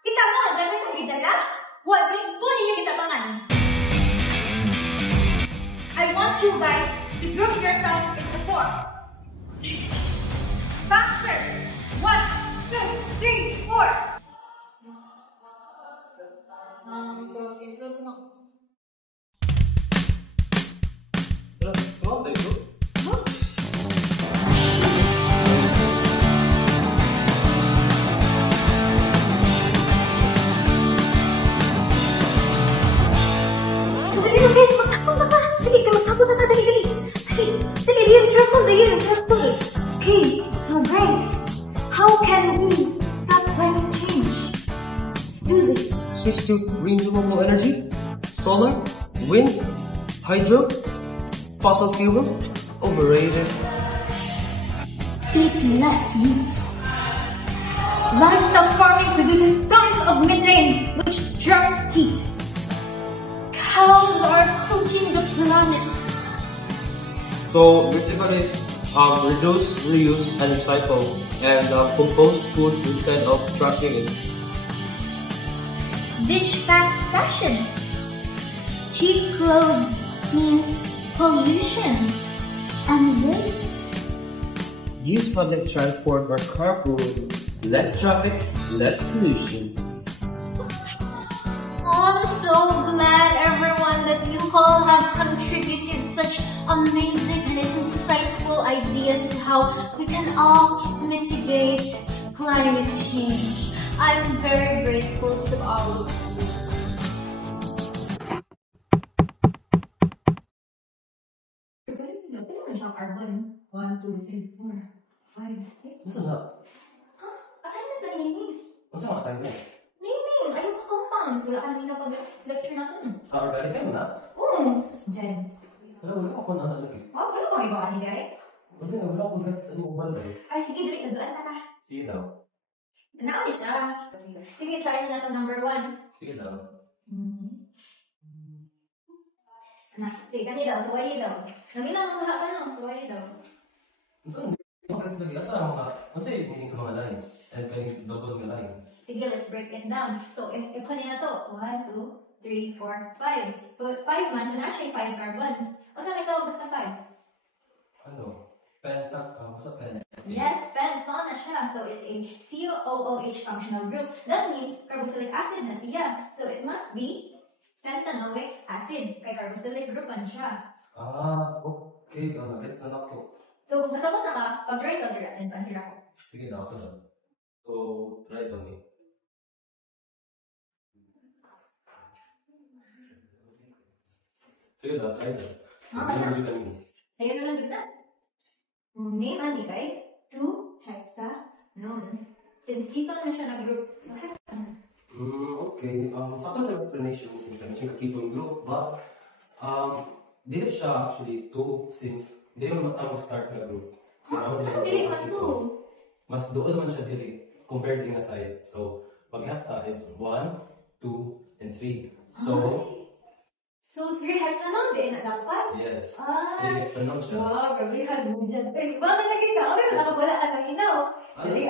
Kita mo, dami kong idala. What drink po ninyo kitabangan? I want you guys to group yourself into 4. Faster! 1, 2, 3, 4. Guys, magtakbo na ka! Dali, magtakbo na ka! Dali! Dali, yung circle na yun! Okay, so guys, how can we stop climate change? Let's do this. Switch to renewable energy, solar, wind, hydro, fossil fuels, overrated. Eat less meat. Livestock farming produces tons of methane, which traps heat. Cows are cooking the planet. So basically, reduce, reuse, and recycle, and compost food instead of trapping it. Ditch fast fashion. Cheap clothes means pollution and waste. Use public transport or carpool. Less traffic, less pollution. I'm so glad everyone that you all have contributed such amazing and insightful ideas to how we can all mitigate climate change. I'm very grateful to all of you. Carbon. 1, 2, 3, 4, 5, 6. What's that? Huh? Assignment na linis. What's ang assignment? Naming! Ayaw ka compounds. Wala ka na pag-lecture na ito. Sa organic kayo na? Oo. Jen. Wala ako na lagi. Oh, wala bang iba ka ni Gary? Wala ako gats sa inyong banda eh. Ay, sige, dali. Naduan na ka. Sige daw. Naawin siya. Sige, try na ito number 1. Sige daw. Sige, kani daw. Suwayi daw. Namilang ang lahat ka nang. Suwayi daw. Saan kasi lagi? Asa ang mga, ano sa'yo meaning sa mga lines? And kayo double nga line. Sige, let's break it down. So, if kanina to, 1, 2, 3, 4, 5. So, 5 man, so na siya 5 carbons. O saan ikaw basta 5? Ano? Penta, basta penta. Yes, penton na siya. So, it's a COOH functional group. That means carboxylic acid na siya. So, it must be pentanoic acid. Kay carboxylic group man siya. Okay. Gets na ako. So, kung kasabot na ka, pag-try ka, and panhira ko. Sige na, ako na. So, try daw eh. Sige na, try daw. Okay na. Medyo kaminis. Sa'yo na lang gitna. Name ani kay 2-hexanone. Since keto na siya na group, so hexanone. Okay. Sakto sa explanation since kami siya kakipong group, but dili siya actually 2 since dili man matang start na group. Dili man 2. Mas doon man siya dili compared din nga side. So, pag-hepta is 1, 2, and 3. So 3-hexanone din na dapat? Yes. 3 hexanone siya. Wow, grabe ka mo dyan. Bakit lagi ka? Wala ka ng inaw. Dali,